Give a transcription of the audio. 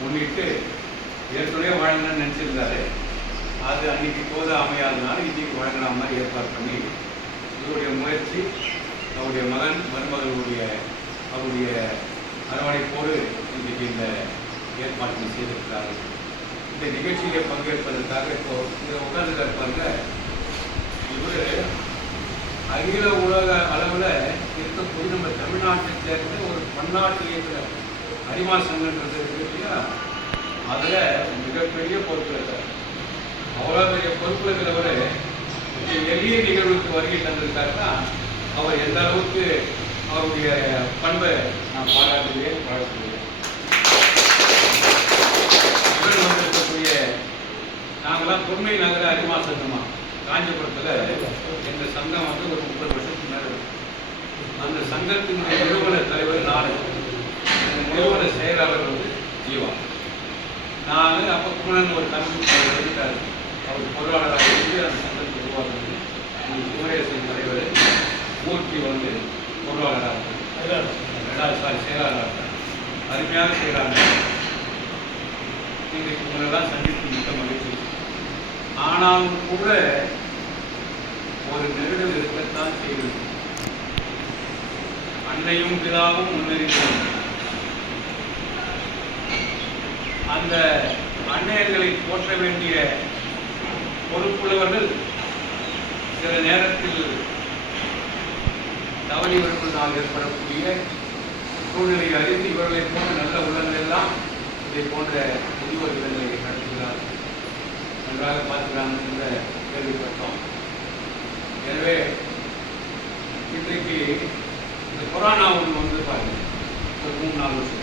முன்னிட்டு ஏற்கனவே வழங்கணும்னு நினச்சிருந்தாரு. அது அன்றைக்கி போத அமையாதனால இன்றைக்கி வழங்கின மாதிரி ஏற்பாடு பண்ணி இவருடைய முயற்சி அவருடைய மருமகளுடைய அவருடைய அரவணைப்போடு இன்றைக்கு இந்த ஏற்பாடுகள் செய்திருக்கிறார்கள். இந்த நிகழ்ச்சியை பங்கேற்பதற்காக இப்போ இதில் உட்கார்ந்துருக்காரு பாருங்க. இவர் அகில உலக அளவில் இருக்கக்கூடிய நம்ம தமிழ்நாட்டை சேர்ந்த ஒரு பன்னாட்டு இயக்குனர் அரிமா சங்கன்றது இருக்கு இல்லையா, அதில் மிகப்பெரிய பொறுப்பில் இருக்கிறார். அவ்வளோ பெரிய பொறுப்பில் இருக்கிறவர் இந்த எளிய நிகழ்வுக்கு வருகை தந்திருக்காருன்னா அவர் எந்த அளவுக்கு அவருடைய பண்பை நான் பாராட்டுகிறேன், வாழ்த்துகிறேன். இவர் வந்திருக்கக்கூடிய நாங்களாம் பொன்மை நகர அரிமா சங்கமா காஞ்சிபுரத்தில் எங்கள் சங்கம் வந்து ஒரு 30 வருஷத்துக்கு மேலே. அந்த சங்கத்தினுடைய நிறுவன தலைவர் நான், நிறுவன செயலாளர் வந்து ஜீவா. நான் அப்போ குமரன் ஒரு தம்பி எழுதிட்டார், அவர் பொருளாளராக இருந்து அந்த சங்கத்தை உருவாக்குறது. குமரேசன் தலைவர், மூர்த்தி வந்து பொருளாளராக செயலாளராக அருமையாக செய்கிறாங்க. இன்றைக்கு உங்களெல்லாம் சந்தித்து மிக்க மகிழ்ச்சி. ஆனாலும் கூட ஒரு நெருடல் இருக்கத்தான் செய்கிறது. அன்னையும் பிதாவும் முன்னறிந்தோம். அந்த அன்னையர்களை போற்ற வேண்டிய பொறுப்புள்ளவர்கள் சில நேரத்தில் தவறி வருவதால் ஏற்படக்கூடிய சூழ்நிலையை அறிந்து இவர்களை போன்ற நல்ல உள்ளங்கள் எல்லாம் இதை போன்ற முதியோர் இல்லங்களை நடத்துகிறார்கள், நன்றாக பார்க்கிறாங்க என்ற கேள்விப்பட்டோம். எனவே இன்றைக்கு இந்த கொரோனா ஒன்று வந்து பாருங்க, ஒரு 3-4 வருஷம்